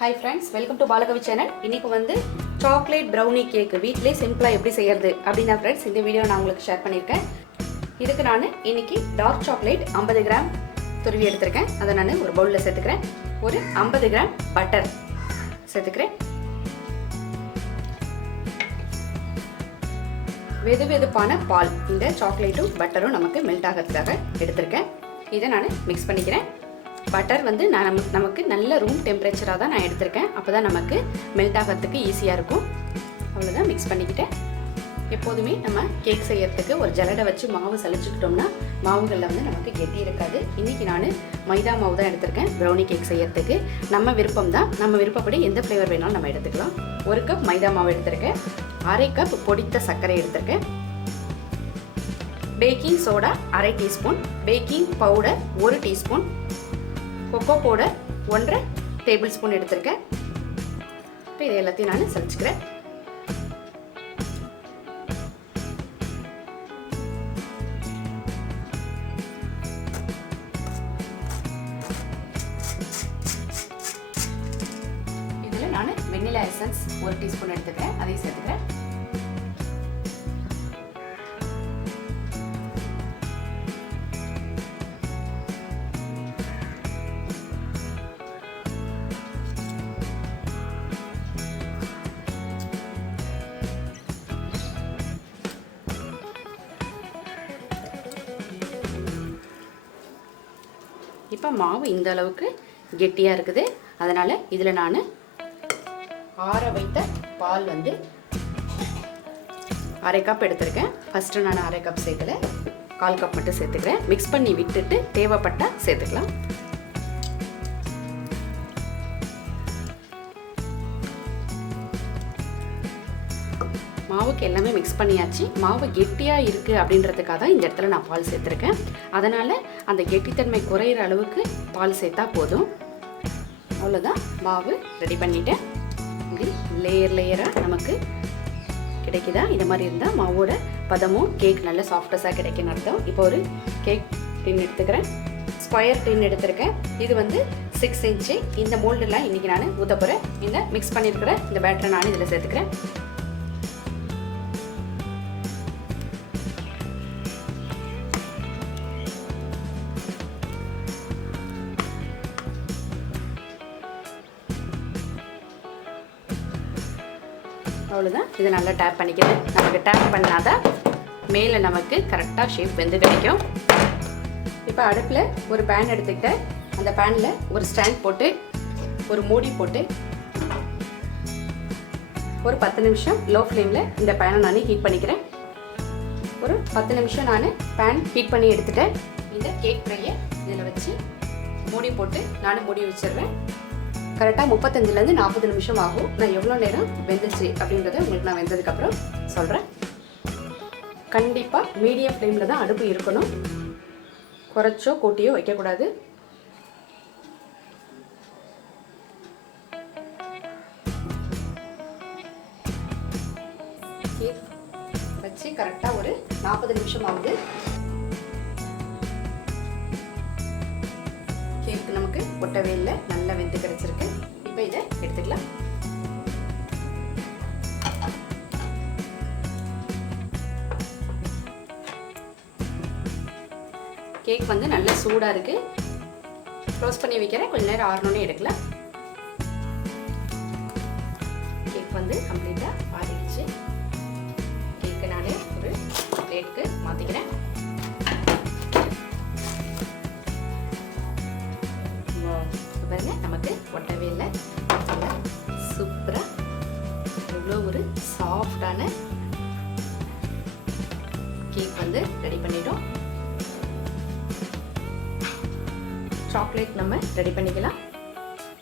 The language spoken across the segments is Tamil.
Hi friends, welcome to BALAKAVI channel. இன்னைக்கு வந்து சாக்லேட் ப்ரௌனி கேக் வீட்லயே சிம்பிளா எப்படி செய்யறது அப்படினா फ्रेंड्स இந்த வீடியோ நான் உங்களுக்கு ஷேர் பண்ணிருக்கேன். இதுக்கு நான் இன்னைக்கு டார்க் சாக்லேட் 50 கிராம் துருவி எடுத்துர்க்கேன். அத நான் ஒரு பவுல்ல சேர்த்துக்கிறேன். ஒரு 50 கிராம் பட்டர் சேர்த்துக்கிறேன். வெதுவெதுப்பான பால் இந்த சாக்லேட்டும் பட்டரும் நமக்கு மெல்ட் ஆகிறதுக்காக எடுத்துர்க்கேன். இத நான் mix பண்ணிக்கிறேன். பட்டர் வந்து நமக்கு நல்ல ரூம் டெம்பரேச்சரா தான் நான் எடுத்துர்க்கேன். அப்பதான் நமக்கு மெல்ட் ஆகிறதுக்கு ஈஸியா இருக்கும். அவ்வளவுதான் mix பண்ணிக்கிட்டேன். எப்போதுமே நம்ம கேக் செய்யறதுக்கு ஒரு ஜல்லடை வச்சு மாவு சலிச்சுக்கிட்டோம்னா மாவுகள்ல வந்து நமக்கு கெட்டி இருக்காது. இன்னைக்கு நான் மைதா மாவு தான் எடுத்துர்க்கேன் ப்ரௌனி கேக் செய்யறதுக்கு. நம்ம விருப்பம் தான். நம்ம விருப்பப்படி எந்த ஃப்ளேவர் வேணாலும் நம்ம எடுத்துக்கலாம். 1 கப் மைதா மாவு எடுத்துர்க்கேன். 1/2 கப் பொடித்த சர்க்கரை எடுத்துர்க்கேன். Baking soda 1/2 teaspoon, baking powder 1 teaspoon, cocoa powder 1/2 tablespoon எடுத்துர்க்கேன். இப்போ இது எல்லாத்தையும் நான் சலிச்சுக்கிறேன். இதில் நான் வெண்ணிலா எசன்ஸ் 1 டீஸ்பூன் எடுத்துக்கிறேன். அதையும் சேர்த்துக்கிறேன். இப்போ மாவு இந்த அளவுக்கு கெட்டியா இருக்குது. அதனால இதுல நான் ஆற வைத்த பால் வந்து 1/2 கப் எடுத்துர்க்கேன். ஃபர்ஸ்ட் நான் 1/2 கப் சேர்க்கல, 1/4 கப் மட்டும் சேர்த்துக்கிறேன். mix பண்ணி விட்டுட்டு தேவைப்பட்டா சேர்த்துக்கலாம். மாவுக்கு எல்லாமே mix பண்ணியாச்சு. மாவு கெட்டியா இருக்கு அப்படின்றதுக்காக தான் இந்த இடத்துல நான் பால் சேர்த்துர்க்கேன். அதனால அந்த கெட்டித்தன்மை குறையிற அளவுக்கு பால் சேர்த்தா போதும். அவ்வளவுதான், மாவு ரெடி பண்ணிட்டேன். இப்படி லேயரா நமக்கு கிடைக்குதா? இந்த மாதிரி இருந்தா மாவோட பதமும் கேக் நல்ல சாஃப்டஸா கிடைக்கும்னு அர்த்தம். இப்போ ஒரு கேக் டின் எடுத்துக்கிறேன். ஸ்கொயர் டின் எடுத்துர்க்கேன். இது வந்து 6 இன்ச். இந்த மோல்டுலாம் இன்னைக்கு நான் ஊத்த போறேன். இந்த mix பண்ணியிருக்கிற இந்த பேட்டரை நான் இதில் சேர்த்துக்கிறேன். அவ்வளவுதான், இதை நல்லா டேப் பண்ணிக்கிறேன். நமக்கு டேப் பண்ணாதான் மேலே நமக்கு கரெக்டாக ஷேப் வெந்து கிடைக்கும். இப்போ அடுப்பில் ஒரு பேன் எடுத்துக்கிட்டேன். அந்த பேனில் ஒரு ஸ்டாண்ட் போட்டு ஒரு மூடி போட்டு ஒரு 10 நிமிஷம் லோ ஃப்ளேமில் இந்த பேனை நான் ஹீட் பண்ணிக்கிறேன். ஒரு 10 நிமிஷம் நான் பேன் ஹீட் பண்ணி எடுத்துட்டேன். இந்த கேக் ட்ரையை இதில் வச்சு மூடி போட்டு நான் மூடி வச்சிடுறேன். கரெக்டாக 35லேருந்து 40 நிமிஷம் ஆகும். நான் எவ்வளோ நேரம் வெந்துச்சு அப்படின்றத உங்களுக்கு நான் வெந்ததுக்கப்புறம் சொல்கிறேன். கண்டிப்பாக மீடியம் ஃப்ளேமில் தான் அடுப்பு இருக்கணும். குறைச்சோ கூட்டியோ வைக்கக்கூடாது. கேக் வச்சு கரெக்டாக ஒரு 40 நிமிஷம் ஆகுது. கேக் நமக்கு ஒட்டவே இல்லை, நல்லா வெந்து கிடைச்சிருக்கு. இப்போ இதை எடுத்துக்கலாம். கேக் வந்து நல்ல சூடா இருக்கு. க்ளோஸ் பண்ணி வைக்கிறேன். கொஞ்ச நேரம் ஆறணும்னே எடுக்கலாம். கேக் வந்து கம்ப்ளீட்டா ஆறிடுச்சு. கேக்கை நானே ஒரு பிளேட்க்கு மாத்திக்கிறேன். பாருங்க, நமக்கு ஒட்டவே இல்லை. சூப்பரா எவ்வளோ ஒரு சாஃப்டான கேக் வந்து ரெடி பண்ணிட்டோம். சாக்லேட் நம்ம ரெடி பண்ணிக்கலாம்.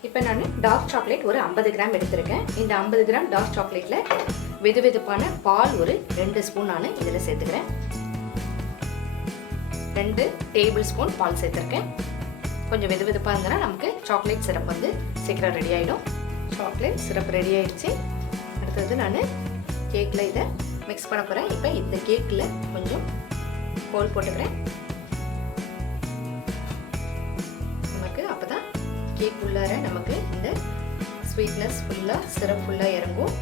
இப்போ நான் டார்க் சாக்லேட் ஒரு 50 கிராம் எடுத்துருக்கேன். இந்த 50 கிராம் டார்க் சாக்லேட்ல வெதுவெதுப்பான பால் ஒரு 2 ஸ்பூன் நான் இதில் சேர்த்துக்கிறேன். 2 டேபிள் ஸ்பூன் பால் சேர்த்துருக்கேன். கொஞ்சம் வெதுவெதுப்பாக இருந்தனா நமக்கு சாக்லேட் சிரப் வந்து சீக்கிரம் ரெடி ஆகிடும். சாக்லேட் சிரப் ரெடி ஆகிடுச்சு. அடுத்தது நான் கேக்கில் இதை மிக்ஸ் பண்ண போகிறேன். இப்போ இந்த கேக்கில் கொஞ்சம் ஹோல் போட்டுக்கிறேன். நமக்கு அப்போ தான் கேக் உள்ளார நமக்கு இந்த ஸ்வீட்னஸ் ஃபுல்லாக சிரப் ஃபுல்லாக இறங்கும்.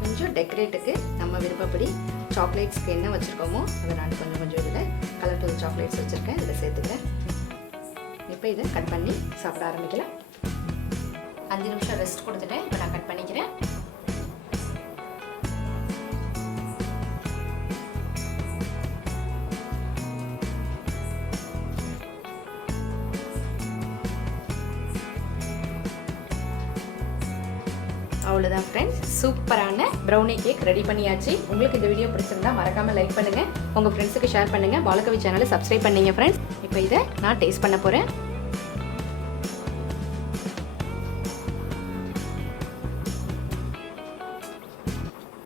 கொஞ்சம் டெக்கரேட்டுக்கு நம்ம விருப்பப்படி சாக்லேட்ஸ்க்கு என்ன வச்சுருக்கோமோ அதை நான் கொஞ்சம் இதில் கலர்ஃபுல் சாக்லேட்ஸ் வச்சுருக்கேன், இதில் சேர்த்துக்கிறேன். இப்போ இதை கட் பண்ணி சாப்பிட ஆரம்பிக்கலாம். 5 நிமிஷம் ரெஸ்ட் கொடுத்துட்டேன். இப்போ நான் கட் பண்ணிக்கிறேன். அவ்வளோதான் ஃப்ரெண்ட்ஸ், சூப்பரான ப்ரௌனி கேக் ரெடி பண்ணியாச்சு. உங்களுக்கு இந்த வீடியோ பிடிச்சிருந்தா மறக்காமல் லைக் பண்ணுங்கள், உங்கள் ஃப்ரெண்ட்ஸுக்கு ஷேர் பண்ணுங்கள், பாலகவி சேனலை சப்ஸ்கிரைப் பண்ணிங்க ஃப்ரெண்ட்ஸ். இப்போ இதை நான் டேஸ்ட் பண்ண போகிறேன்.